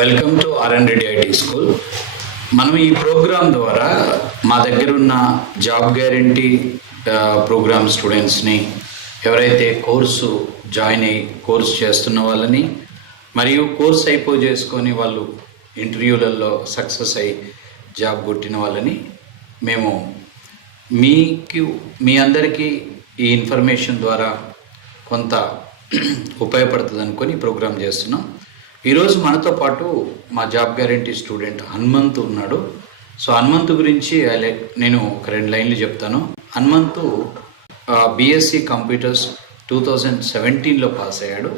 Welcome to RN Reddy IT school. మనం ఈ programme ద్వారా మా దగ్గర ఉన్న జాబ్ గ్యారంటీ ప్రోగ్రామ్ స్టూడెంట్స్ని, ఎవరైతే కోర్సు జాయిన్ అయ్యి కోర్సు చేస్తున్న వాళ్ళని, మరియు కోర్సు చేసుకొని వాళ్ళు ఇంటర్వ్యూలలో సక్సెస్ అయ్యి జాబ్ కొట్టిన వాళ్ళని మేము మీ అందరికీ ఈ ఇన్ఫర్మేషన్ ద్వారా కొంత ఉపయోగపడుతుంది అనుకొని ప్రోగ్రాం చేస్తున్నాం. ఈరోజు మనతో పాటు మా జాబ్ గ్యారంటీ స్టూడెంట్ హనుమంత్ ఉన్నాడు. సో హనుమంత్ గురించి నేను ఒక 2 లైన్లు చెప్తాను. హనుమంత్ బీఎస్సీ కంప్యూటర్స్ 2017లో పాస్ అయ్యాడు.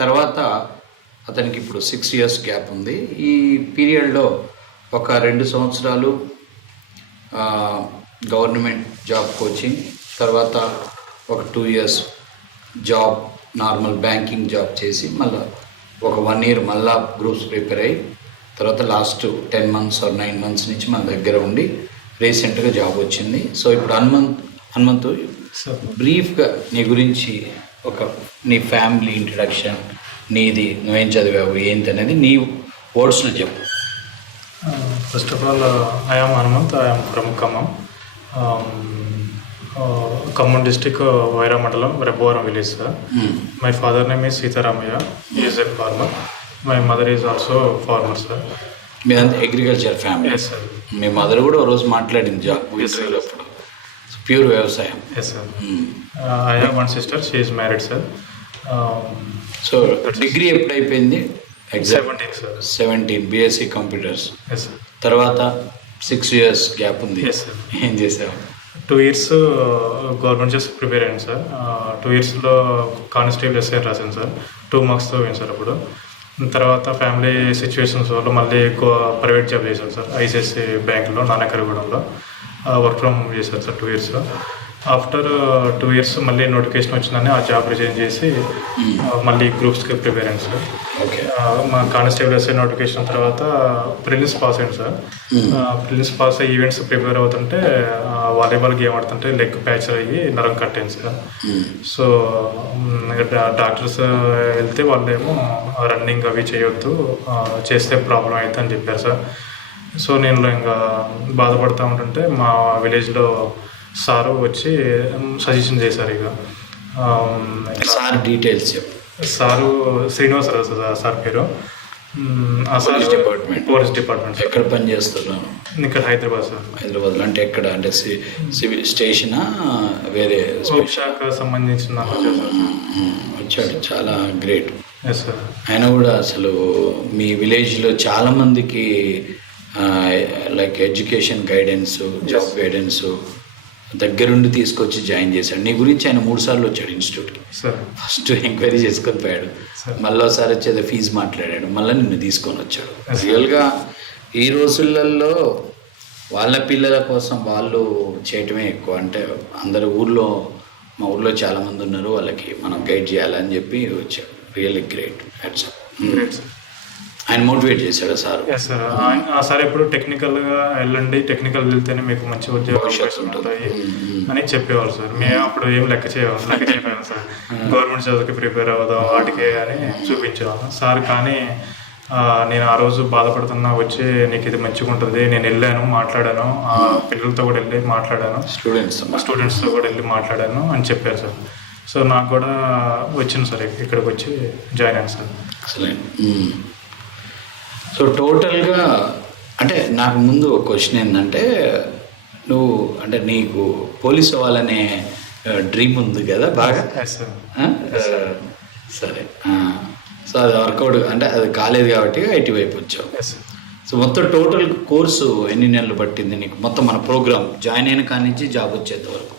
తర్వాత అతనికి ఇప్పుడు 6 ఇయర్స్ గ్యాప్ ఉంది. ఈ పీరియడ్లో ఒక 2 సంవత్సరాలు గవర్నమెంట్ జాబ్ కోచింగ్, తర్వాత ఒక 2 years job normal banking job చేసి మళ్ళీ ఒక 1 ఇయర్ మళ్ళా గ్రూప్స్ ప్రిపేర్ అయ్యి తర్వాత లాస్ట్ 10 months or 9 months నుంచి మన దగ్గర ఉండి రీసెంట్గా జాబ్ వచ్చింది. సో ఇప్పుడు హనుమంత్ బ్రీఫ్గా నీ గురించి నీ ఫ్యామిలీ ఇంట్రడక్షన్, నీది, నువ్వేం చదివావు, ఏంటి అనేది నీ వర్డ్స్లో చెప్పు. First of all I am Hanumanth. I am from Khammam district, Wyra మండలం, Rebbavaram village sir. My father name is Sitaramayya. Is a farmer. My mother is also farmer sir. మీ అంతా అగ్రికల్చర్ ఫ్యామిలీ? Yes sir. మీ మదర్ కూడా రోజు మాట్లాడింది జాబ్ ఇంటర్వ్యూలప్పుడు. ప్యూర్ వ్యవసాయం? Yes sir. I have 1 sister. She is married sir. So degree ఎప్పుడు అయిపోయింది? 17 sir. 17 BSc computers. Yes sir. తర్వాత 6 years గ్యాప్ ఉంది. Yes sir. ఏం చేసావు? 2 years గవర్నమెంట్ జాబ్స్ ప్రిపేర్ అయ్యాను సార్. 2 yearsలో కానిస్టేబుల్ ఎస్ఐ రాశాను సార్. 2 marksతో పోయాను సార్. అప్పుడు తర్వాత ఫ్యామిలీ సిచ్యువేషన్స్ వల్ల మళ్ళీ ఎక్కువ ప్రైవేట్ జాబ్ చేశాను సార్. ఐసిఐసిఐ బ్యాంక్లో, నానకరగూడెంలో వర్క్ ఫ్రమ్ హోమ్ చేశాను సార్ 2 years. ఆఫ్టర్ 2 years మళ్ళీ నోటిఫికేషన్ వచ్చిందని ఆ జాబ్ రిజైన్ చేసి మళ్ళీ గ్రూప్స్కి ప్రిపేర్ అయ్యాను సార్. ఓకే. మా కానిస్టేబుల్ ఎస్ఐ నోటిఫికేషన్ తర్వాత ప్రిలిమ్స్ పాస్ అయ్యాను సార్. ప్రిలిమ్స్ పాస్ అయ్యి ఈవెంట్స్ ప్రిపేర్ అవుతుంటే వాలీబాల్ గేమ్ ఆడుతుంటే లెగ్ ప్యాచర్ అయ్యి నరం కట్టాను సార్. సో డాక్టర్స్ వెళ్తే వాళ్ళేమో రన్నింగ్ అవి చేయొద్దు, చేస్తే ప్రాబ్లం అవుతుంది అని చెప్పారు సార్. సో నేను ఇంకా బాధపడుతూ ఉంటుంటే మా విలేజ్లో సారు వచ్చి సజెషన్ చేశారు. ఇక సార్ డీటెయిల్స్ చెప్పు. సారు శ్రీనివాసరావు సార్ పేరు. Police department. ఎక్కడ పని చేస్తున్నాను? ఇక్కడ హైదరాబాద్ సార్. హైదరాబాద్లో అంటే ఎక్కడ? అంటే సివిల్ స్టేషనా, వేరే శాఖ సంబంధించిన వచ్చాడు. చాలా గ్రేట్. Yes sir. ఆయన కూడా అసలు మీ విలేజ్లో చాలామందికి like education guidance, job guidance దగ్గరుండి తీసుకొచ్చి జాయిన్ చేశాడు. నీ గురించి ఆయన 3 సార్లు వచ్చాడు ఇన్స్టిట్యూట్కి. ఫస్ట్ ఎంక్వైరీ చేసుకొని పోయాడు, మళ్ళీ ఒకసారి వచ్చేది ఫీజు మాట్లాడాడు, మళ్ళీ నిన్ను తీసుకొని వచ్చాడు. రియల్గా ఈ రోజులలో వాళ్ళ పిల్లల కోసం వాళ్ళు చేయటమే ఎక్కువ. అంటే అందరు మా ఊర్లో చాలామంది ఉన్నారు, వాళ్ళకి మనం గైడ్ చేయాలని చెప్పి వచ్చాడు. Really great. ఆయన మోటివేట్ చేశాడు సార్. Yes sir. ఆ సార్ ఎప్పుడు టెక్నికల్గా వెళ్ళండి, టెక్నికల్ వెళ్తేనే మీకు మంచి ఉద్యోగాలు ఉంటాయి అని చెప్పేవాళ్ళు సార్. మేము అప్పుడు ఏం లెక్క చేయలేము సార్. గవర్నమెంట్ జాబ్కి ప్రిపేర్ అవుదాం వాటికే అని చూపించేవాళ్ళం సార్. కానీ నేను ఆ రోజు బాధపడుతున్నా వచ్చి నీకు ఇది మంచిగా ఉంటుంది, నేను వెళ్ళాను, మాట్లాడాను, పిల్లలతో కూడా వెళ్ళి మాట్లాడాను, స్టూడెంట్స్తో కూడా వెళ్ళి మాట్లాడాను అని చెప్పారు సార్. సో నాకు కూడా వచ్చింది సార్, ఇక్కడికి వచ్చి జాయిన్ అయ్యాను సార్. సో టోటల్గా అంటే నాకు ముందు ఒక క్వశ్చన్ ఏంటంటే, నువ్వు అంటే నీకు పోలీస్ అవ్వాలనే డ్రీమ్ ఉంది కదా బాగా? సరే. సో అది వర్కౌట్ అంటే అది కాలేదు కాబట్టి ఐటీ వైపు వచ్చావు. సో మొత్తం టోటల్ కోర్సు ఎన్ని నెలలు పట్టింది నీకు? మొత్తం మన ప్రోగ్రామ్ జాయిన్ అయిన కాడి నుంచి జాబ్ వచ్చేంత వరకు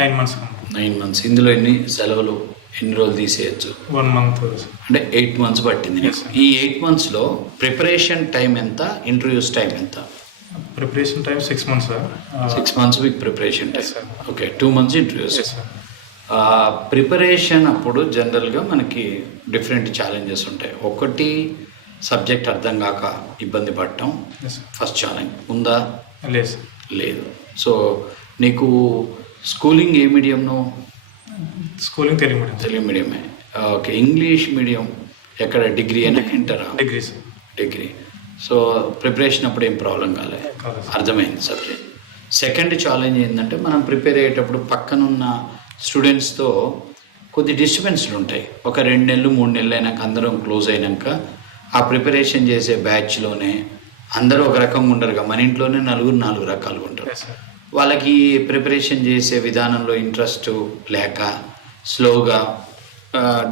9 months. 9 months. ఇందులో ఎన్ని సెలవులు, ఎన్ని రోజులు తీసేయచ్చు? 1 month. అంటే 8 months పట్టింది. ఈ 8 monthsలో ప్రిపరేషన్ టైం ఎంత, ఇంటర్వ్యూస్ టైం ఎంత? Preparation time 6 months sir. 6 months with preparation time. Okay. 2 months interviews. Preparation అప్పుడు జనరల్గా మనకి డిఫరెంట్ ఛాలెంజెస్ ఉంటాయి. ఒకటి సబ్జెక్ట్ అర్థం కాక ఇబ్బంది పడటం ఫస్ట్ ఛాలెంజ్. ఉందా? లేదు. సో నీకు స్కూలింగ్ ఏ మీడియంను? స్కూలింగ్ తెలుగు మీడియమే. ఓకే. ఇంగ్లీష్ మీడియం ఎక్కడ? డిగ్రీ అయినా ఇంటరా? డిగ్రీ. డిగ్రీ. సో ప్రిపరేషన్ అప్పుడు ఏం ప్రాబ్లం కాలేదు, అర్థమైంది సబ్జెక్ట్. సెకండ్ ఛాలెంజ్ ఏంటంటే మనం ప్రిపేర్ అయ్యేటప్పుడు పక్కనున్న స్టూడెంట్స్తో కొద్ది డిస్టర్బెన్స్లు ఉంటాయి. ఒక 2 నెలలు 3 నెలలు అయినాక అందరం క్లోజ్ అయినాక ఆ ప్రిపరేషన్ చేసే బ్యాచ్లోనే అందరూ ఒక రకంగా ఉండరుగా, మన ఇంట్లోనే 4 రకాలుగా ఉంటారు. వాళ్ళకి ప్రిపరేషన్ చేసే విధానంలో ఇంట్రెస్ట్ లేక స్లోగా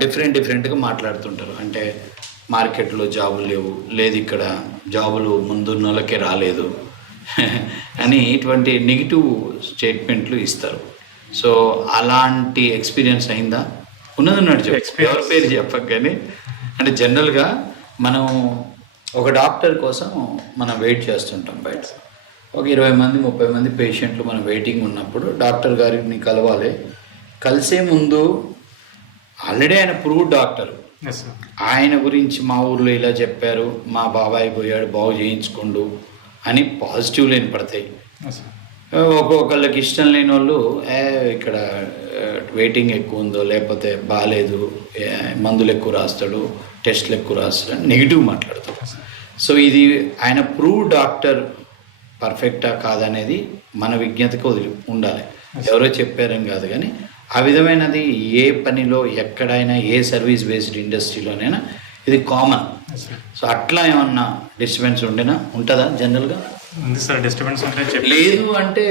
డిఫరెంట్గా మాట్లాడుతుంటారు. అంటే మార్కెట్లో జాబులు లేవు, లేదు ఇక్కడ జాబులు ముందున్న వాళ్ళకే రాలేదు అని ఇటువంటి నెగిటివ్ స్టేట్మెంట్లు ఇస్తారు. సో అలాంటి ఎక్స్పీరియన్స్ అయిందా? ఉన్నది చెప్పు, ఎవరి పేరు చెప్పగానే. అంటే జనరల్గా మనం ఒక డాక్టర్ కోసం మనం వెయిట్ చేస్తుంటాం బయట. ఒక 20 మంది 30 మంది పేషెంట్లు మనం వెయిటింగ్ ఉన్నప్పుడు డాక్టర్ గారిని కలవాలి. కలిసే ముందు ఆల్రెడీ ఆయన ప్రూవ్డ్ డాక్టర్, ఆయన గురించి మా ఊర్లో ఇలా చెప్పారు, మా బాబాయ్ పోయాడు బాగు చేయించుకోండు అని పాజిటివ్లు వినపడతాయి. ఒక్కొక్కళ్ళకి ఇష్టం లేని వాళ్ళు ఇక్కడ వెయిటింగ్ ఎక్కువ ఉందో, లేకపోతే బాగాలేదు, మందులు ఎక్కువ రాస్తాడు, టెస్ట్లు ఎక్కువ రాస్తాడు అని నెగిటివ్ మాట్లాడతాడు. సో ఇది ఆయన ప్రూవ్ డాక్టర్ పర్ఫెక్టా కాదనేది మన విజ్ఞతకు వదిలి ఉండాలి. ఎవరో చెప్పారని కాదు, కానీ ఆ విధమైనది ఏ పనిలో ఎక్కడైనా ఏ సర్వీస్ బేస్డ్ ఇండస్ట్రీలోనైనా ఇది కామన్. సో అట్లా ఏమన్నా డిస్టర్బెన్స్ ఉంటుందా జనరల్గా? ఉంది సార్ డిస్టర్బెన్స్ ఉంటే. లేదు అంటే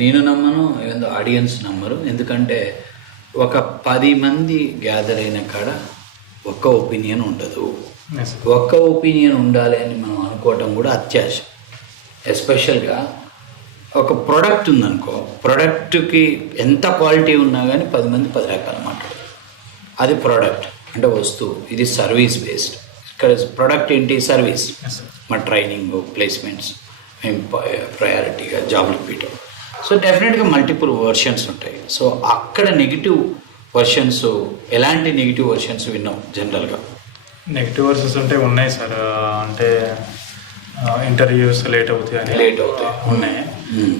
నేను నమ్మను, ఏదో ఆడియన్స్ నమ్మరు. ఎందుకంటే ఒక 10 మంది గ్యాదర్ అయిన కాడ ఒక్క ఒపీనియన్ ఉండదు. ఒక్క ఒపీనియన్ ఉండాలి అని మనం అనుకోవటం కూడా అత్యాశ. ఎస్పెషల్గా ఒక ప్రోడక్ట్ ఉందనుకో, ప్రోడక్ట్కి ఎంత క్వాలిటీ ఉన్నా కానీ 10 మంది 10 రకాలు మాట్లాడతారు. అది ప్రోడక్ట్ అంటే వస్తువు, ఇది సర్వీస్ బేస్డ్. ఇక్కడ ప్రోడక్ట్ ఏంటి? సర్వీస్. మా ట్రైనింగ్, ప్లేస్మెంట్స్ మేము ప్రయారిటీగా జాబ్లు పెట్టాం. సో డెఫినెట్గా మల్టిపుల్ వర్షన్స్ ఉంటాయి. సో అక్కడ నెగిటివ్ వర్షన్స్, ఎలాంటి నెగిటివ్ వర్షన్స్ విన్నాం జనరల్గా? నెగిటివ్ వర్షన్స్ అంటే ఉన్నాయి సార్. అంటే ఇంటర్వ్యూస్ లేట్ అవుతాయి ఉన్నాయి,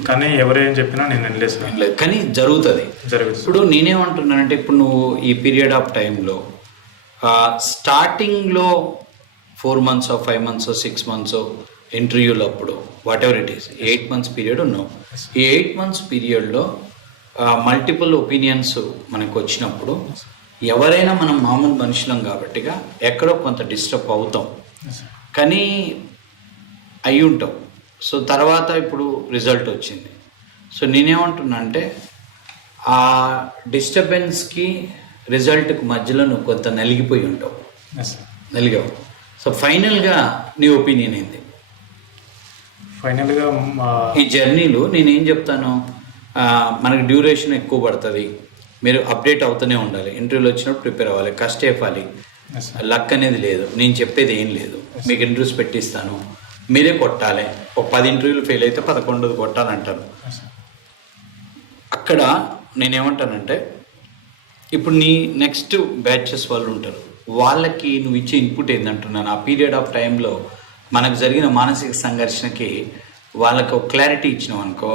కానీ ఎవరేం చెప్పినా నేను వినలేదు సార్. కానీ జరుగుతుంది. ఇప్పుడు నేనేమంటున్నానంటే, ఇప్పుడు నువ్వు ఈ పీరియడ్ ఆఫ్ టైంలో స్టార్టింగ్లో 4 months 5 months 6 months ఇంటర్వ్యూలు అప్పుడు what ever it is 8 months period ఉన్నావు. ఈ 8 months పీరియడ్లో మల్టిపుల్ ఒపీనియన్స్ మనకు వచ్చినప్పుడు ఎవరైనా మనం మామూలు మనుషులం కాబట్టిగా ఎక్కడో కొంత డిస్టర్బ్ అవుతాం, కానీ అయి ఉంటాం. సో తర్వాత ఇప్పుడు రిజల్ట్ వచ్చింది. సో నేనేమంటున్నా అంటే ఆ డిస్టర్బెన్స్కి రిజల్ట్కి మధ్యలో నువ్వు కొంత నలిగిపోయి ఉంటావు, నలిగావు. సో ఫైనల్గా నీ ఒపీనియన్ ఏంది? ఫైనల్గా ఈ జర్నీలో నేనేం చెప్తాను, మనకి డ్యూరేషన్ ఎక్కువ పడుతుంది, మీరు అప్డేట్ అవుతూనే ఉండాలి, ఇంటర్వ్యూలు వచ్చినప్పుడు ప్రిపేర్ అవ్వాలి, కష్టపడాలి, లక్ అనేది లేదు. నేను చెప్పేది ఏం లేదు, మీకు ఇంటర్వ్యూస్ పెట్టిస్తాను, మీరే కొట్టాలి. ఒక 10 ఇంటర్వ్యూలు ఫెయిల్ అయితే 11ది కొట్టాలంటారు. అక్కడ నేనేమంటానంటే, ఇప్పుడు నీ నెక్స్ట్ బ్యాచెస్ వాళ్ళు ఉంటారు, వాళ్ళకి నువ్వు ఇచ్చే ఇన్పుట్ ఏంటంటున్నాను. ఆ పీరియడ్ ఆఫ్ టైంలో మనకు జరిగిన మానసిక సంఘర్షణకి వాళ్ళకి ఒక క్లారిటీ ఇచ్చినావు అనుకో,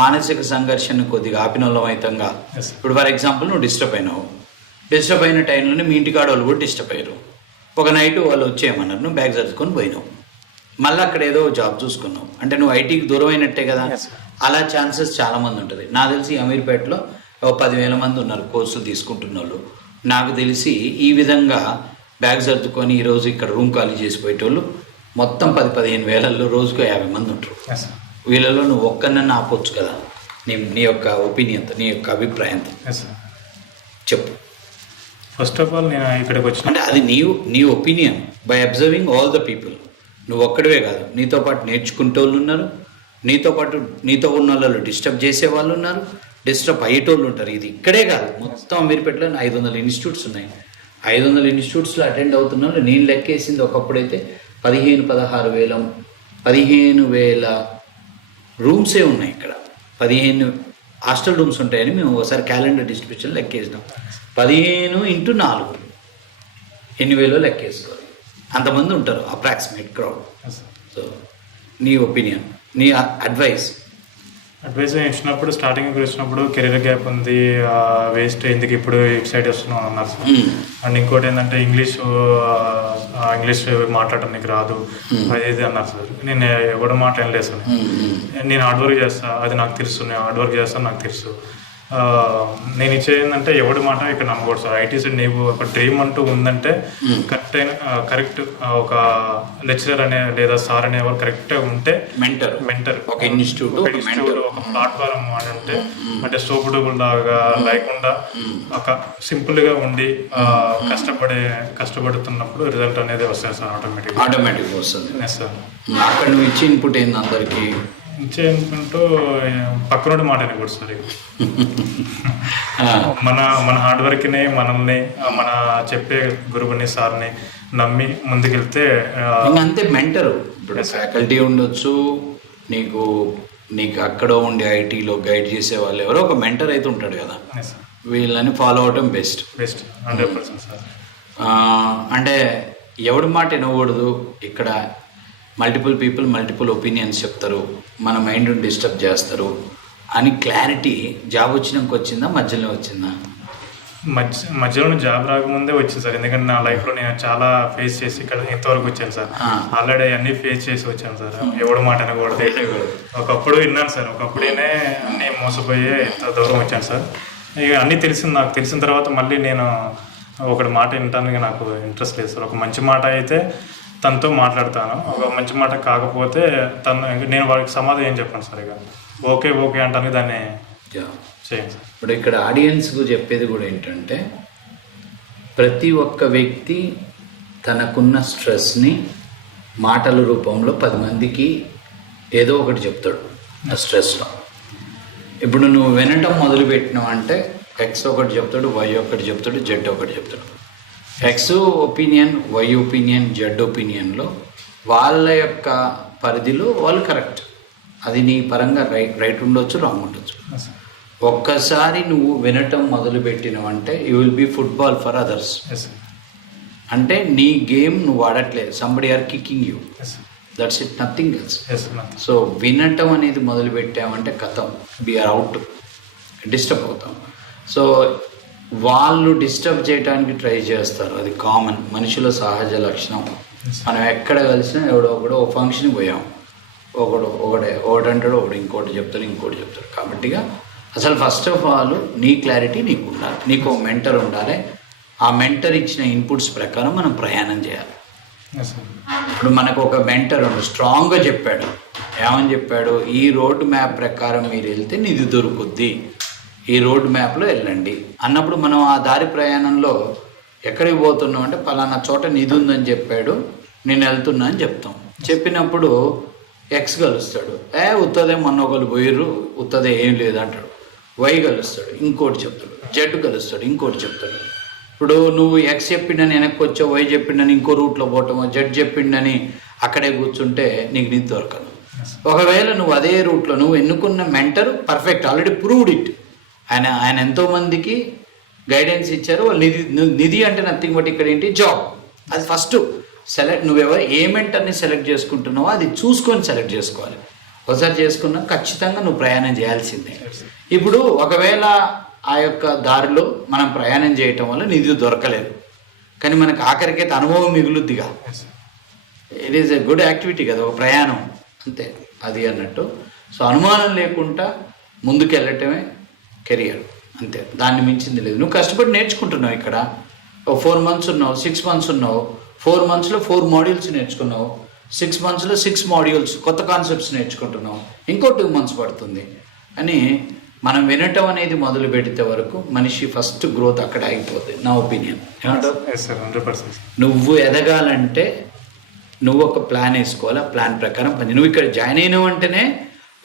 మానసిక సంఘర్షణ కొద్దిగా ఆపిన వాళ్ళం అవుతాంగా. ఇప్పుడు ఫర్ ఎగ్జాంపుల్ నువ్వు డిస్టర్బ్ అయినావు, డిస్టర్బ్ అయిన టైంలోనే మీ ఇంటికాడ వాళ్ళు కూడా డిస్టర్బ్ అయ్యారు. ఒక నైట్ వాళ్ళు వచ్చేయమన్నారు, నువ్వు బ్యాగ్ సర్దుకొని పోయినావు, మళ్ళీ అక్కడ ఏదో జాబ్ చూసుకున్నావు, అంటే నువ్వు ఐటీకి దూరం అయినట్టే కదా. అలా ఛాన్సెస్ చాలామంది ఉంటుంది. నాకు తెలిసి అమీర్పేటలో 10,000 మంది ఉన్నారు కోర్సులు తీసుకుంటున్న వాళ్ళు. నాకు తెలిసి ఈ విధంగా బ్యాగ్ సర్దుకొని ఈరోజు ఇక్కడ రూమ్ ఖాళీ చేసిపోయేటోళ్ళు మొత్తం 10-15 వేలల్లో రోజుకు 50 మంది ఉంటారు. వీళ్ళలో నువ్వు ఒక్కనన్నా ఆపొచ్చు కదా, నీ యొక్క ఒపీనియన్తో, నీ యొక్క అభిప్రాయంతో చెప్పు. ఫస్ట్ ఆఫ్ ఆల్ నేను ఇక్కడికి వచ్చి అంటే అది నీ opinion by observing all the people. నువ్వు ఒక్కడివే కాదు, నీతో పాటు నేర్చుకుంటే వాళ్ళు ఉన్నారు, నీతో పాటు నీతో ఉన్న వాళ్ళు డిస్టర్బ్ చేసే వాళ్ళు ఉన్నారు, డిస్టర్బ్ అయ్యేటోళ్ళు ఉంటారు. ఇది ఇక్కడే కాదు, మొత్తం అమీర్పేటలో 500 ఇన్స్టిట్యూట్స్ ఉన్నాయి. 500 ఇన్స్టిట్యూట్స్లో అటెండ్ అవుతున్న వాళ్ళు నేను లెక్కేసింది ఒకప్పుడైతే 15,000 రూమ్సే ఉన్నాయి ఇక్కడ. 15 హాస్టల్ రూమ్స్ ఉంటాయని మేము ఒకసారి క్యాలెండర్ డిస్ట్రిబ్యూషన్ లెక్కేసినాం. 15 × 4 ఎన్ని వేలో లెక్కేసుకోవాలి, అంతమంది ఉంటారు అప్రాక్సిమేట్ క్రౌడ్. సో నీ ఒపీనియన్, నీ అడ్వైస్ ఇచ్చినప్పుడు, స్టార్టింగ్ వచ్చినప్పుడు కెరీర్ గ్యాప్ ఉంది, వేస్ట్ ఎందుకు ఇప్పుడు ఇటు సైడ్ వస్తున్నాం అన్నారు సార్. అండ్ ఇంకోటి ఏంటంటే ఇంగ్లీష్ ఇంగ్లీష్ మాట్లాడటం నీకు రాదు అది ఇది అన్నారు సార్. నేను ఎవరి మాట ఏం లేదు సార్. నేను హార్డ్ వర్క్ చేస్తా, అది నాకు తెలుసు, నేను హార్డ్ వర్క్ చేస్తాను నాకు తెలుసు. నేను ఇచ్చేది ఏంటంటే ఎవడి మాట ఇక్కడ నమ్మకూడదు సార్. ఐటీ సైడ్ నీకు ఒక డ్రీమ్ అంటూ ఉందంటే కరెక్ట్ ఒక లెక్చరర్ అనే లేదా సార్ అనేవాళ్ళు కరెక్ట్గా ఉంటే మెంటర్ ఒక ఇన్స్టిట్యూట్ ఒక ప్లాట్ఫామ్ అని ఉంటే అంటే సోపుడబుల్ లాగా లేకుండా ఒక సింపుల్గా ఉండి కష్టపడుతున్నప్పుడు రిజల్ట్ అనేది వస్తుంది సార్. ఆటోమేటిక్గా వస్తుంది సార్. అక్కడ నువ్వు ఇచ్చే ఇన్పుట్ ఏంది అందరికి ఇచ్చేంటూ పక్కనోడి మాట కూడా సార్. మన హార్డ్ వర్క్ని మనల్ని మన చెప్పే గురువుని సార్ని నమ్మి ముందుకెళ్తే అంతే. మెంటర్ ఇప్పుడు ఫ్యాకల్టీ ఉండొచ్చు, నీకు అక్కడ ఉండి ఐటీలో గైడ్ చేసే వాళ్ళు ఎవరో ఒక మెంటర్ అయితే ఉంటాడు కదా, వీళ్ళని ఫాలో అవడం బెస్ట్ 100% సార్. అంటే ఎవడి మాట వినకూడదు. ఇక్కడ మల్టిపుల్ పీపుల్ మల్టిపుల్ ఒపీనియన్స్ చెప్తారు, మన మైండ్ డిస్టర్బ్ చేస్తారు అని క్లారిటీ జాబ్ వచ్చినాక వచ్చిందా మధ్యలో వచ్చిందా? మధ్యలో జాబ్ రాకముందే వచ్చింది సార్. ఎందుకంటే నా లైఫ్లో నేను చాలా ఫేస్ చేసి ఇక్కడ ఇంతవరకు వచ్చాను సార్. ఆల్రెడీ అన్ని ఫేస్ చేసి వచ్చాను సార్. ఎవడు మాట అనకూడదు. ఒకప్పుడు విన్నాను సార్, ఒకప్పుడేనే అన్నీ మోసపోయి ఎంత దూరం వచ్చాను సార్. ఇక అన్నీ నాకు తెలిసిన తర్వాత మళ్ళీ నేను ఒకటి మాట వినటానికి నాకు ఇంట్రెస్ట్ లేదు సార్. ఒక మంచి మాట అయితే తనతో మాట్లాడతాను, ఒక మంచి మాట కాకపోతే నేను వాడికి సమాధానం ఏం చెప్పాను సార్. ఇక ఓకే అంటాను, దాన్ని చేయండి సార్. ఇప్పుడు ఇక్కడ ఆడియన్స్కు చెప్పేది కూడా ఏంటంటే ప్రతి ఒక్క వ్యక్తి తనకున్న స్ట్రెస్ని మాటల రూపంలో 10 మందికి ఏదో ఒకటి చెప్తాడు ఆ స్ట్రెస్లో. ఇప్పుడు నువ్వు వినటం మొదలుపెట్టినావు అంటే ఎక్స్ ఒకటి చెప్తాడు, వై ఒకటి చెప్తాడు, జెడ్ ఒకటి చెప్తాడు. X opinion, Y opinion, Z ఒపీనియన్లో వాళ్ళ యొక్క పరిధిలో వాళ్ళు కరెక్ట్. అది నీ పరంగా రైట్ ఉండొచ్చు, రాంగ్ ఉండొచ్చు. ఒక్కసారి నువ్వు వినటం మొదలుపెట్టినావంటే you will be football for others. అంటే నీ గేమ్ నువ్వు ఆడట్లేదు, somebody are kicking you, that's it, nothing else. So వినటం అనేది మొదలుపెట్టామంటే కథం, వీఆర్ అవుట్, డిస్టర్బ్ అవుతాం. సో వాళ్ళు డిస్టర్బ్ చేయడానికి ట్రై చేస్తారు, అది కామన్, మనుషుల సహజ లక్షణం. మనం ఎక్కడ కలిసినా ఎవడో ఒకడు ఓ ఫంక్షన్కి పోయాం, ఒకడంటాడు, ఒకడు ఇంకోటి చెప్తాడు. కాబట్టిగా అసలు ఫస్ట్ ఆఫ్ ఆల్ నీ క్లారిటీ నీకు ఉండాలి, నీకు ఒక మెంటర్ ఉండాలి. ఆ మెంటర్ ఇచ్చిన ఇన్పుట్స్ ప్రకారం మనం ప్రయాణం చేయాలి. ఇప్పుడు మనకు ఒక మెంటర్ స్ట్రాంగ్గా చెప్పాడు, ఏమని చెప్పాడు, ఈ రోడ్ మ్యాప్ ప్రకారం మీరు వెళ్తే నిధి దొరుకుద్ది, ఈ రోడ్ మ్యాప్లో వెళ్ళండి అన్నప్పుడు మనం ఆ దారి ప్రయాణంలో ఎక్కడికి పోతున్నాం అంటే పలానా చోట నిధి ఉందని చెప్పాడు, నేను వెళ్తున్నా అని చెప్తాం. చెప్పినప్పుడు ఎక్స్ కలుస్తాడు, ఉత్తదే మొన్న ఒకరు పోయిర్రు, ఉత్తదే ఏం లేదు అంటాడు. వై కలుస్తాడు, ఇంకోటి చెప్తాడు. జెడ్ కలుస్తాడు, ఇంకోటి చెప్తాడు. ఇప్పుడు నువ్వు ఎక్స్ చెప్పిండని వెనక్కి వచ్చావు, వై చెప్పిండని ఇంకో రూట్లో పోవటమో, జెడ్ చెప్పిండని అక్కడే కూర్చుంటే నీకు నిధి దొరకదు. ఒకవేళ నువ్వు అదే రూట్లో నువ్వు ఎన్నుకున్న mentor perfect, already proved it, ఆయన ఎంతోమందికి గైడెన్స్ ఇచ్చారు. వాళ్ళు నిధి అంటే నథింగ్ బట్ ఇక్కడ ఏంటి, జాబ్. అది ఫస్ట్ సెలెక్ట్, ఏ మెంటర్ని సెలెక్ట్ చేసుకుంటున్నావో అది చూసుకొని సెలెక్ట్ చేసుకోవాలి. ఒకసారి చేసుకున్నా ఖచ్చితంగా నువ్వు ప్రయాణం చేయాల్సిందే. ఇప్పుడు ఒకవేళ ఆ యొక్క దారిలో మనం ప్రయాణం చేయటం వల్ల నిధి దొరకలేదు, కానీ మనకు ఆఖరికైతే అనుభవం మిగులుద్దిగా. It is a good activity కదా, ఒక ప్రయాణం అంతే అది అన్నట్టు. సో అనుమానం లేకుండా ముందుకు వెళ్ళటమే కెరియర్, అంతే, దాన్ని మించింది లేదు. నువ్వు కష్టపడి నేర్చుకుంటున్నావు. ఇక్కడ 4 months ఉన్నావు, 6 months ఉన్నావు, 4 monthsలో 4 modules నేర్చుకున్నావు, 6 monthsలో 6 modules కొత్త కాన్సెప్ట్స్ నేర్చుకుంటున్నావు, ఇంకో 2 months పడుతుంది అని మనం వినటం అనేది మొదలు పెడితే వరకు మనిషి ఫస్ట్ గ్రోత్ అక్కడ ఆగిపోతుంది, నా ఒపీనియన్. నువ్వు ఎదగాలంటే నువ్వు ఒక ప్లాన్ వేసుకోవాలి, ఆ ప్లాన్ ప్రకారం పని. నువ్వు ఇక్కడ జాయిన్ అయినావు అంటేనే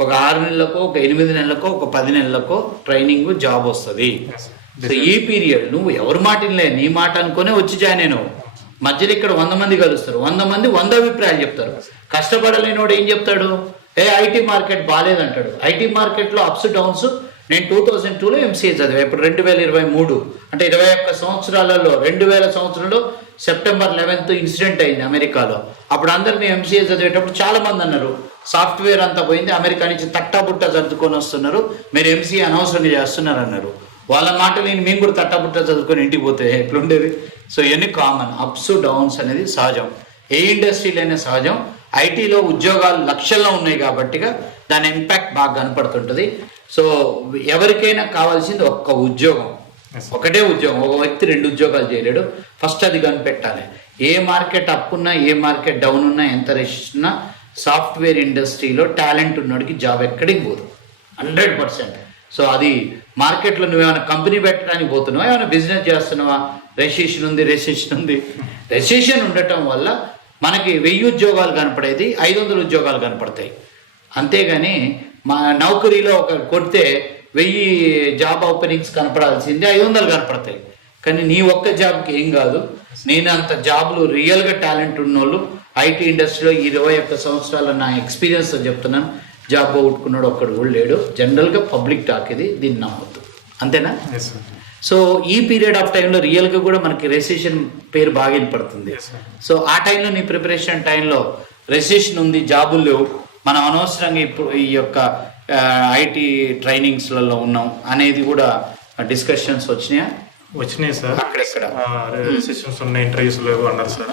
ఒక 6 నెలలకో, ఒక 8 నెలలకో, ఒక 10 నెలలకో ట్రైనింగ్, జాబ్ వస్తుంది. సో ఈ పీరియడ్ నువ్వు ఎవరి మాట నీ మాట అనుకునే వచ్చి జాయిన్ అయినావు. మధ్యలో ఇక్కడ 100 మంది కలుస్తారు, 100 మంది 100 అభిప్రాయాలు చెప్తారు. కష్టపడలేనోడు ఏం చెప్తాడు, ఐటీ మార్కెట్ బాగాలేదంటాడు. ఐటీ మార్కెట్లో అప్స్ డౌన్స్. నేను 2002లో ఎంసీఏ చదివా, ఇప్పుడు 2023 అంటే 21 సంవత్సరాలలో 2000 సంవత్సరంలో September 11th ఇన్సిడెంట్ అయింది అమెరికాలో. అప్పుడు అందరినీ ఎంసీఏ చదివేటప్పుడు చాలా మంది అన్నారు, సాఫ్ట్వేర్ అంతా పోయింది, అమెరికా నుంచి తట్టాబుట్టా సర్దుకొని వస్తున్నారు, మీరు ఎంసీఏ అనవసరంగా చేస్తున్నారు అన్నారు. వాళ్ళ మాట నేను మేము కూడా తట్టబుట్ట చదువుకొని ఇంటికి పోతే ఎట్లుండేది. సో ఇవన్నీ కామన్, అప్స్ డౌన్స్ అనేది సహజం, ఏ ఇండస్ట్రీలైనా సహజం. ఐటీలో ఉద్యోగాలు లక్షల్లో ఉన్నాయి కాబట్టిగా దాని ఇంపాక్ట్ బాగా కనపడుతుంటుంది. సో ఎవరికైనా కావాల్సింది ఒక్క ఉద్యోగం, ఒకటే ఉద్యోగం. ఒక వ్యక్తి 2 ఉద్యోగాలు చేయలేడు. ఫస్ట్ అది కనిపెట్టాలి. ఏ మార్కెట్ అప్ ఉన్నా, ఏ మార్కెట్ డౌన్ ఉన్నా, ఎంత రెసిషన్ ఉన్నా, సాఫ్ట్వేర్ ఇండస్ట్రీలో టాలెంట్ ఉన్నోడికి జాబ్ ఎక్కడికి పోదు 100%. సో అది మార్కెట్లో నువ్వేమైనా కంపెనీ పెట్టడానికి పోతున్నావా, ఏమైనా బిజినెస్ చేస్తున్నావా, రెసిషన్ ఉంది. రెసిషన్ ఉండటం వల్ల మనకి 1000 ఉద్యోగాలు కనపడేది 500 ఉద్యోగాలు కనపడతాయి. అంతేగాని మా నౌకరీలో ఒక కొడితే 1000 జాబ్ ఓపెనింగ్స్ కనపడాల్సిందే 500 కనపడతాయి. కానీ నీ ఒక్క జాబ్కి ఏం కాదు. నేను అంత జాబ్లు రియల్గా టాలెంట్ ఉన్నోళ్ళు ఐటీ ఇండస్ట్రీలో 21 సంవత్సరాల నా ఎక్స్పీరియన్స్ చెప్తున్నాను, జాబ్ పోగొట్టుకున్నాడు ఒక్కడు కూడా లేడు. జనరల్గా పబ్లిక్ టాక్ ఇది, దీన్ని నమ్మొద్దు. అంతేనా? సో ఈ పీరియడ్ ఆఫ్ టైంలో రియల్గా కూడా మనకి రెసిషన్ పేరు బాగా వినపడుతుంది. సో ఆ టైంలో నీ ప్రిపరేషన్ టైంలో రెసిషన్ ఉంది, జాబులు లేవు, మనం అనవసరంగా ఇప్పుడు ఈ యొక్క ఐటీ ట్రైనింగ్స్లలో ఉన్నాం అనేది కూడా డిస్కషన్స్ వచ్చినాయి సార్. అక్కడెక్కడ రెసిషన్స్ ఉన్న ఇంటర్వ్యూస్ లేవు అన్నారు సార్.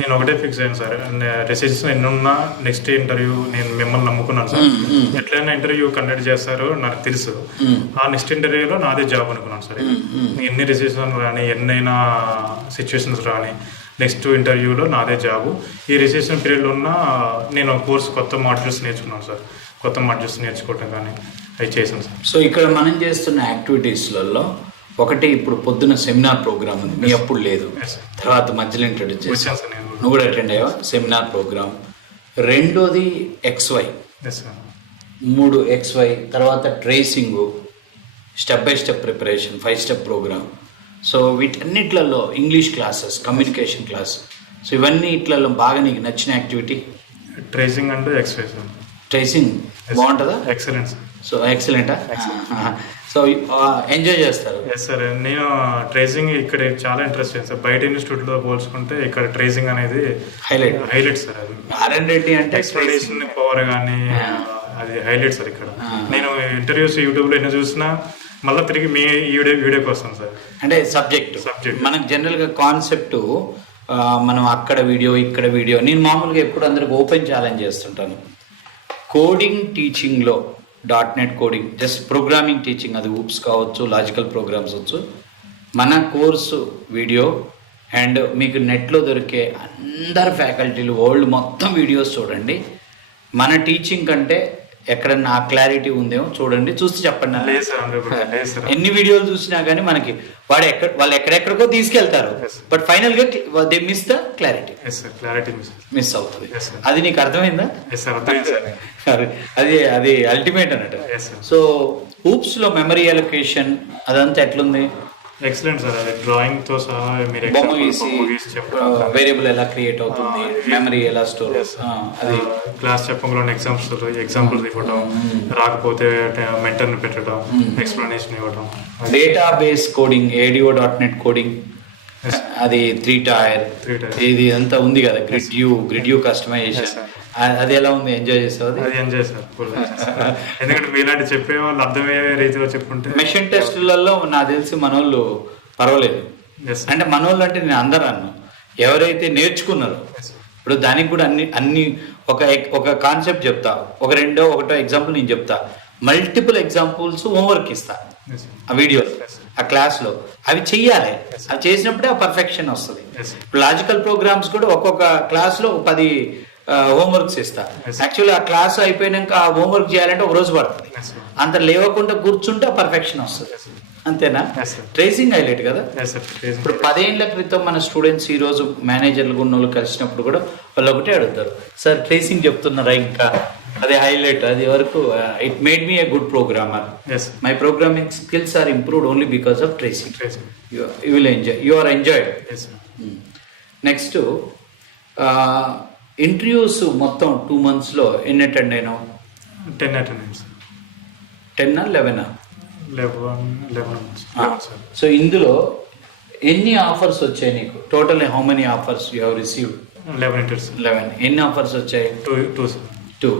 నేను ఒకటే ఫిక్స్ అయ్యాను సార్, రెసిషన్స్ ఎన్నున్నా నెక్స్ట్ ఇంటర్వ్యూ నేను మిమ్మల్ని నమ్ముకున్నాను సార్. ఎట్లయినా ఇంటర్వ్యూ కండక్ట్ చేస్తారు నాకు తెలుసు. ఆ నెక్స్ట్ ఇంటర్వ్యూలో నాదే జాబ్ అనుకున్నాను సార్. ఎన్ని రెసిషన్స్ రాని, ఎన్నైనా సిచ్యువేషన్స్ రాని, నెక్స్ట్ ఇంటర్వ్యూలో నాదే జాబు. ఈ రిసెషన్ పీరియడ్లో ఉన్న నేను కొత్త మాడ్యూల్స్ నేర్చుకున్నాను సార్. కొత్త మాడ్యూల్స్ నేర్చుకోవటం కానీ అవి చేశాను సార్. సో ఇక్కడ మనం చేస్తున్న యాక్టివిటీస్లలో ఒకటి ఇప్పుడు పొద్దున సెమినార్ ప్రోగ్రామ్ ఉంది, మీ అప్పుడు లేదు. తర్వాత మధ్యలో ఇంట్రడ్యూస్ చేశాను, నువ్వు కూడా అటెండ్ అయ్యావా సెమినార్ ప్రోగ్రామ్. రెండోది XY, 3 XY, తర్వాత tracing, step by step preparation, 5 step program. So వీటన్నిట్లలో English classes, communication class. So ఇవన్నీ ఇట్లలో బాగా నీకు నచ్చిన యాక్టివిటీ? ట్రేసింగ్ అంటే XY సార్. ట్రేసింగ్ బాగుంటుందా? ఎక్సలెంట్. సో ఎక్సలెంటా? సో ఎంజాయ్ చేస్తారు? Yes sir. నేను ట్రేసింగ్ ఇక్కడ చాలా ఇంట్రెస్ట్ సార్. బయట ఇన్స్టిట్యూట్లో పోల్చుకుంటే ఇక్కడ ట్రేసింగ్ అనేది హైలైట్ సార్. అది R&D అంటే ఎక్స్ప్లెనేషన్ పవర్ కానీ అది హైలైట్ సార్. ఇక్కడ నేను ఇంటర్వ్యూస్ యూట్యూబ్లో ఎన్నో చూసినా మళ్ళీ తిరిగి మీ వీడియోకి వస్తాను సార్. అంటే సబ్జెక్ట్ మనకు జనరల్గా కాన్సెప్ట్ మనం అక్కడ వీడియో ఇక్కడ వీడియో. నేను మామూలుగా ఎప్పుడు అందరికి ఓపెన్ ఛాలెంజ్ చేస్తుంటాను. కోడింగ్ టీచింగ్లో .NET coding, just programming teaching, అది ఊప్స్ కావచ్చు, లాజికల్ ప్రోగ్రామ్స్ వచ్చు, మన కోర్సు వీడియో అండ్ మీకు నెట్లో దొరికే అందరు ఫ్యాకల్టీలు వరల్డ్ మొత్తం వీడియోస్ చూడండి. మన టీచింగ్ కంటే ఎక్కడన్నా ఆ క్లారిటీ ఉందేమో చూడండి, చూస్తే చెప్పండి. ఎన్ని వీడియోలు చూసినా కానీ మనకి వాళ్ళు ఎక్కడెక్కడికో తీసుకెళ్తారు, బట్ ఫైనల్గా they miss the clarity miss అవుతుంది. అది నీకు అర్థమైందా? అది అల్టిమేట్ అన్నట్టు. సో హూప్స్లో మెమరీ అలొకేషన్ అదంతా ఎట్లుంది? Excellent sir. అది డ్రాయింగ్ తో సహా మీరు బొమ్మ గీసి వేరియబుల్ ఎలా క్రియేట్ అవుతుంది, మెమరీ ఎలా స్టోర్, అది క్లాస్ చెప్పంలో ఎగ్జాంపుల్స్ ఇవ్వడం, రాకపోతే మెంటర్ని పెట్టడం, ఎక్స్ప్లెనేషన్ ఇవ్వడం. డేటాబేస్ కోడింగ్, ADO.NET కోడింగ్, అది 3 టైర్ ఇది అంతా ఉంది కదా. గ్రిడ్ యూ కస్టమైజేషన్, అది ఎలా ఉంది? ఎంజాయ్ చేసావు? అది ఎంజాయ్ సార్. ఎందుకంటే మీలాంటి చెప్పే వాళ్ళు అర్థమయ్యే రీతిలో చెప్పుకుంటే. మెషిన్ టెస్టులలో నాకు తెలిసి మనోళ్ళు పర్వాలేదు. అంటే మనోళ్ళు అంటే నేను అందరూ అన్నా, ఎవరైతే నేర్చుకున్నారో. ఇప్పుడు దానికి కూడా అన్ని ఒక కాన్సెప్ట్ చెప్తా, ఒకటో ఎగ్జాంపుల్ నేను చెప్తా, మల్టిపుల్ ఎగ్జాంపుల్స్ హోంవర్క్ ఇస్తా ఆ వీడియో, ఆ క్లాస్లో. అవి చెయ్యాలి, అవి చేసినప్పుడే ఆ పర్ఫెక్షన్ వస్తుంది. ఇప్పుడు లాజికల్ ప్రోగ్రామ్స్ కూడా ఒక్కొక్క క్లాస్లో 10 హోంవర్క్స్ ఇస్తా. యాక్చువల్లీ ఆ క్లాస్ అయిపోయినాక ఆ హోంవర్క్ చేయాలంటే ఒక రోజు పడుతుంది. అంత లేవకుండా కూర్చుంటే ఆ పర్ఫెక్షన్ వస్తుంది. అంతేనా? ట్రేసింగ్ హైలైట్ కదా. ఇప్పుడు 10 ఏళ్ల క్రితం మన స్టూడెంట్స్ ఈ రోజు మేనేజర్లు ఉన్న వాళ్ళు కలిసినప్పుడు కూడా వాళ్ళు ఒకటే అడుగుతారు, సార్ ట్రేసింగ్ చెప్తున్నారా ఇంకా? అది హైలైట్. అది వరకు it made me a good programmer. My programming skills are improved only because of tracing. You will enjoy, you are enjoyed. Next interviews మొత్తం 2 monthsలో ఎన్ని అటెండ్ అయినావు? 10 అటెండ్. 10 11? 11. సో ఇందులో ఎన్ని ఆఫర్స్ వచ్చాయి నీకు? Total how many offers you have received? 11. ఎన్ని offers వచ్చాయి? 2. 2.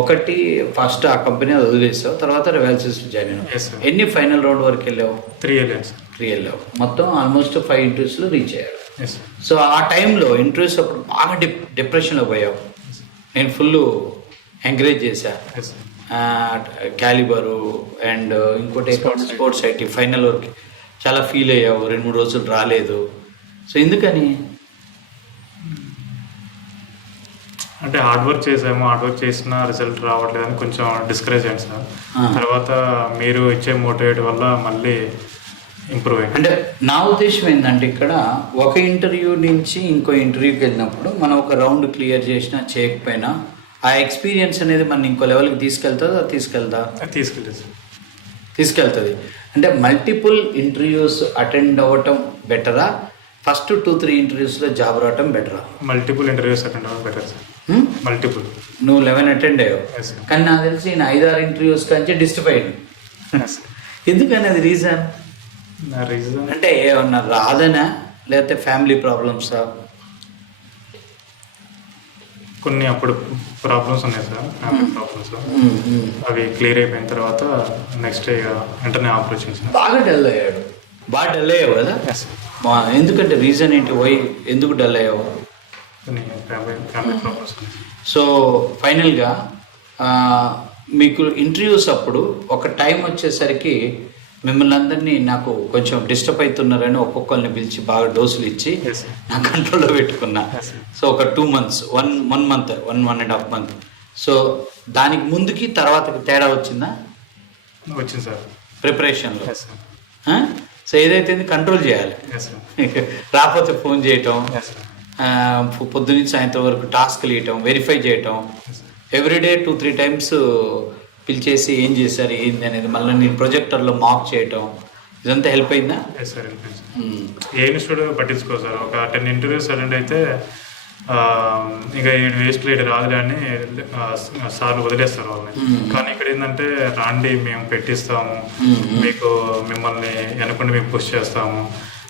ఒకటి ఫస్ట్ ఆ కంపెనీ వదిలేసావు, తర్వాత రివాల్సిస్ జాయిన్ అయినావు. Yes, sir. ఎన్ని ఫైనల్ రౌండ్ వరకు వెళ్ళావు? 3 ఇయర్స్ సార్. 3 వెళ్ళావు. మొత్తం ఆల్మోస్ట్ 5 ఇంటర్వ్యూస్లో రీచ్ అయ్యాడు. Yes sir. సో ఆ టైంలో ఇంటర్వ్యూస్ అప్పుడు బాగా డిప్రెషన్లో పోయావు. నేను ఫుల్ ఎంకరేజ్ చేశా. Yes sir. క్యాలిబరు అండ్ ఇంకోటి స్పోర్ట్స్ ఐటీ ఫైనల్ వరకు చాలా ఫీల్ అయ్యావు. 2-3 రోజులు రాలేదు. సో ఎందుకని? అంటే హార్డ్ వర్క్ చేసిన రిజల్ట్ రావట్లేదు అని కొంచెం డిస్కరేజ్ అయ్యింది సార్. తర్వాత మీరు ఇచ్చే మోటివేట్ వల్ల మళ్ళీ ఇంప్రూవ్ అయ్యింది. అంటే నా ఉద్దేశం ఏంటంటే ఇక్కడ ఒక ఇంటర్వ్యూ నుంచి ఇంకో ఇంటర్వ్యూకి వెళ్ళినప్పుడు మనం ఒక రౌండ్ క్లియర్ చేసినా చేయకపోయినా ఆ ఎక్స్పీరియన్స్ అనేది మనం ఇంకో లెవెల్కి తీసుకెళ్తుంది. అంటే మల్టిపుల్ ఇంటర్వ్యూస్ అటెండ్ అవ్వటం బెటరా, ఫస్ట్ 2-3 ఇంటర్వ్యూస్లో జాబ్ రావటం బెటరా? మల్టిపుల్ ఇంటర్వ్యూస్ అటెండ్ అవ్వడం బెటర్ సార్. మల్టిపుల్ నువ్వు 11 అటెండ్ అయ్యావు, కానీ నాకు తెలిసి నేను 5-6 ఇంటర్వ్యూస్ కంటే డిస్టర్బ్. ఎందుకని అది రీజన్? నా రీజన్ అంటే ఏమన్నా రాదనా లేకపోతే ఫ్యామిలీ ప్రాబ్లమ్సా? కొన్ని అప్పుడు ప్రాబ్లమ్స్ ఉన్నాయి సార్, ఫ్యామిలీ ప్రాబ్లమ్స్. అవి క్లియర్ అయిపోయిన తర్వాత నెక్స్ట్ వెంటనే ఆపరేషన్ సార్. బాగా డల్ అయ్యావు కదా? ఎందుకంటే రీజన్ ఏంటి? ఎందుకు డల్ అయ్యావు? కొన్ని ఫ్యామిలీ ప్రాబ్లమ్స్. సో ఫైనల్గా మీకు ఇంటర్వ్యూస్ అప్పుడు ఒక టైం వచ్చేసరికి మిమ్మల్ని అందరినీ నాకు కొంచెం డిస్టర్బ్ అవుతున్నారని ఒక్కొక్కరిని పిలిచి బాగా డోసులు ఇచ్చి నా కంట్రోల్లో పెట్టుకున్నా. సో ఒక 2 months, 1 month, 1.5 month. సో దానికి ముందుకి తర్వాతకి తేడా వచ్చిందా? వచ్చింది సార్ ప్రిపరేషన్లో. సో ఏదైతే కంట్రోల్ చేయాలి. రాకపోతే ఫోన్ చేయటం, పొద్దునుంచి సాయంత్రం వరకు టాస్క్లు ఇవ్వటం, వెరిఫై చేయటం, ఎవ్రీడే 2-3 times పిలిచేసి ఏం చేశారు ఏంది అనేది మళ్ళీ నేను ప్రొజెక్టర్లో మాక్ చేయటం, ఇదంతా హెల్ప్ అయిందా? సార్ ఏ ఇన్స్టిట్యూట్ పట్టించుకో సార్. ఒక 10 ఇంటర్వ్యూస్ అటెండ్ అయితే ఇంకా వేస్ట్ లీడ్ రాదులే అని సార్లు వదిలేస్తారు వాళ్ళని. కానీ ఇక్కడ ఏంటంటే రాండి, మేము పెట్టిస్తాము, మీకు మిమ్మల్ని వెనకుండా మేము పుష్ చేస్తాము,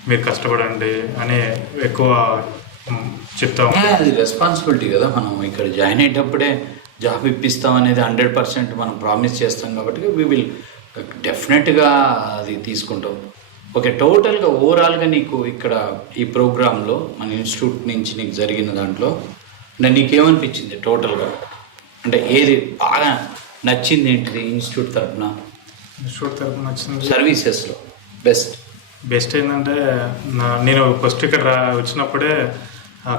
మీరు కష్టపడండి అని ఎక్కువ చెప్తాము. అది రెస్పాన్సిబిలిటీ కదా. మనం ఇక్కడ జాయిన్ అయ్యేటప్పుడే జాబ్ ఇప్పిస్తాం అనేది 100% మనం ప్రామిస్ చేస్తాం కాబట్టి వీ విల్ డెఫినెట్గా అది తీసుకుంటాం. ఓకే, టోటల్గా ఓవరాల్గా నీకు ఇక్కడ ఈ ప్రోగ్రాంలో మన ఇన్స్టిట్యూట్ నుంచి నీకు జరిగిన దాంట్లో అంటే నీకేమనిపించింది టోటల్గా? అంటే ఏది బాగా నచ్చింది ఏంటిది ఇన్స్టిట్యూట్ తరఫున? నచ్చింది సర్వీసెస్లో బెస్ట్ ఏంటంటే నేను ఫస్ట్ ఇక్కడ వచ్చినప్పుడే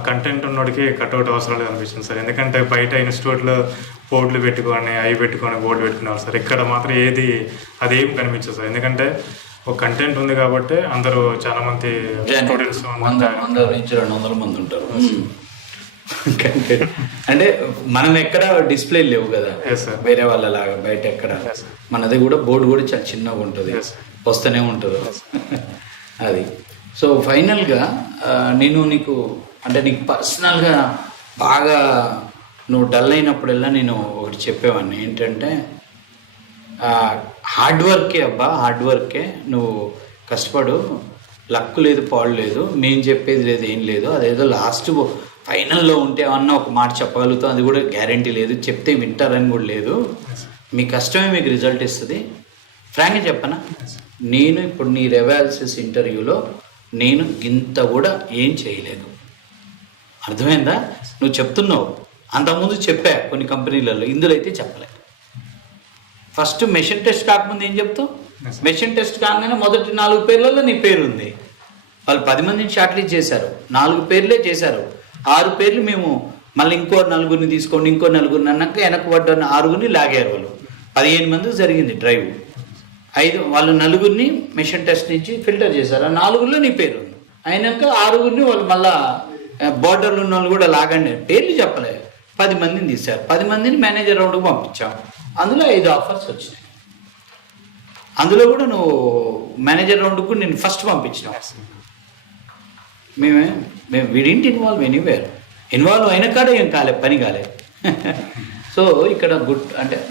కంటెంట్ ఉన్నోడికి కట్అవుట్ అవసరం లేదు అనిపించింది సార్. ఎందుకంటే బయట ఇన్స్టిట్యూట్లో బోర్డులు పెట్టుకొని బోర్డు పెట్టుకునేవారు సార్. ఇక్కడ మాత్రం అదేం కనిపించదు సార్. ఎందుకంటే ఒక కంటెంట్ ఉంది కాబట్టి అందరూ చాలా మంది స్టూడెంట్స్ 100-200 మంది ఉంటారు. అంటే మనం ఎక్కడ డిస్ప్లే లేవు కదా వేరే వాళ్ళలాగా బయట ఎక్కడ. మనది కూడా బోర్డు కూడా చాలా చిన్నగా ఉంటుంది, వస్తూనే ఉంటుంది అది. సో ఫైనల్గా నేను నీకు పర్సనల్గా బాగా నువ్వు డల్ అయినప్పుడల్లా నేను ఒకటి చెప్పేవాడిని ఏంటంటే హార్డ్ వర్కే నువ్వు కష్టపడు, లక్కు లేదు పాడు లేదు, మేము చెప్పేది లేదు ఏం లేదు. అదేదో లాస్ట్ ఫైనల్లో ఉంటే ఏమన్నా ఒక మాట చెప్పగలుగుతాం, అది కూడా గ్యారంటీ లేదు, చెప్తే వింటారని కూడా లేదు. మీ కష్టమే మీకు రిజల్ట్ ఇస్తుంది. ఫ్రాంక్గా చెప్పనా, నేను ఇప్పుడు నీ రివాల్సిస్ ఇంటర్వ్యూలో నేను ఇంత కూడా ఏం చేయలేదు. అర్థమైందా? నువ్వు చెప్తున్నావు, అంతకుముందు చెప్పా కొన్ని కంపెనీలలో, ఇందులో అయితే చెప్పలేదు. ఫస్ట్ మెషిన్ టెస్ట్ కాకముందు ఏం చెప్తావు? మెషిన్ టెస్ట్ కాగానే మొదటి 4 పేర్లలో నీ పేరు ఉంది. వాళ్ళు 10 మందిని షార్ట్ లిస్ట్ చేశారు, 4 పేర్లే చేశారు. 6 పేర్లు మేము మళ్ళీ ఇంకో 4 తీసుకోండి, ఇంకో 4 అన్నాక వెనక్కి పడ్డ 6 లాగారు వాళ్ళు. 15 మందికి జరిగింది డ్రైవ్. 5 వాళ్ళు 4 మెషిన్ టెస్ట్ నుంచి ఫిల్టర్ చేశారు. ఆ 4లో నీ పేరు ఉంది. అయినాక 6 వాళ్ళు మళ్ళా బోర్డర్లు ఉన్న వాళ్ళు కూడా లాగండి, పేర్లు చెప్పలేదు. 10 మందిని తీశారు. 10 మందిని మేనేజర్ రౌండ్కి పంపించాం. అందులో 5 ఆఫర్స్ వచ్చినాయి. అందులో కూడా నువ్వు మేనేజర్ రౌండ్కు నేను ఫస్ట్ పంపించినావు. మేము విడింట్ ఇన్వాల్వ్ అయిన కాడే ఏం పని కాలే. సో ఇక్కడ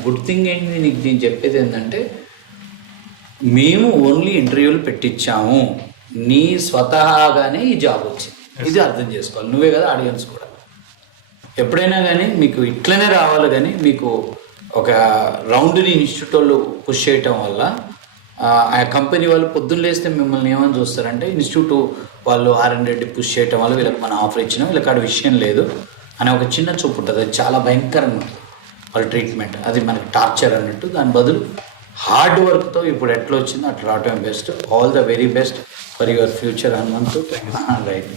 గుడ్ థింగ్ ఏంటి నీకు నేను చెప్పేది ఏంటంటే, మేము ఓన్లీ ఇంటర్వ్యూలు పెట్టించాము, నీ స్వతహాగానే ఈ జాబ్ వచ్చింది. ఇది అర్థం చేసుకోవాలి నువ్వే కదా, ఆడియన్స్ కూడా. ఎప్పుడైనా కానీ మీకు ఇట్లనే రావాలి, కానీ మీకు ఒక రౌండ్ని ఇన్స్టిట్యూట్ వాళ్ళు పుష్ చేయటం వల్ల ఆ కంపెనీ వాళ్ళు పొద్దున్న లేస్తే మిమ్మల్ని ఏమని చూస్తారంటే ఇన్స్టిట్యూట్ వాళ్ళు R&D పుష్ చేయటం వల్ల వీళ్ళకి మనం ఆఫర్ ఇచ్చినాం, వీళ్ళకి ఆడ విషయం లేదు అనే ఒక చిన్న చూపు ఉంటుంది. అది చాలా భయంకరంగా ఉంటుంది వాళ్ళ ట్రీట్మెంట్, అది మనకి టార్చర్ అన్నట్టు. దాని బదులు హార్డ్ వర్క్తో ఇప్పుడు ఎట్లా వచ్చిందో అట్లా రావటం best. All the very best for your future Hanumanthu. Right.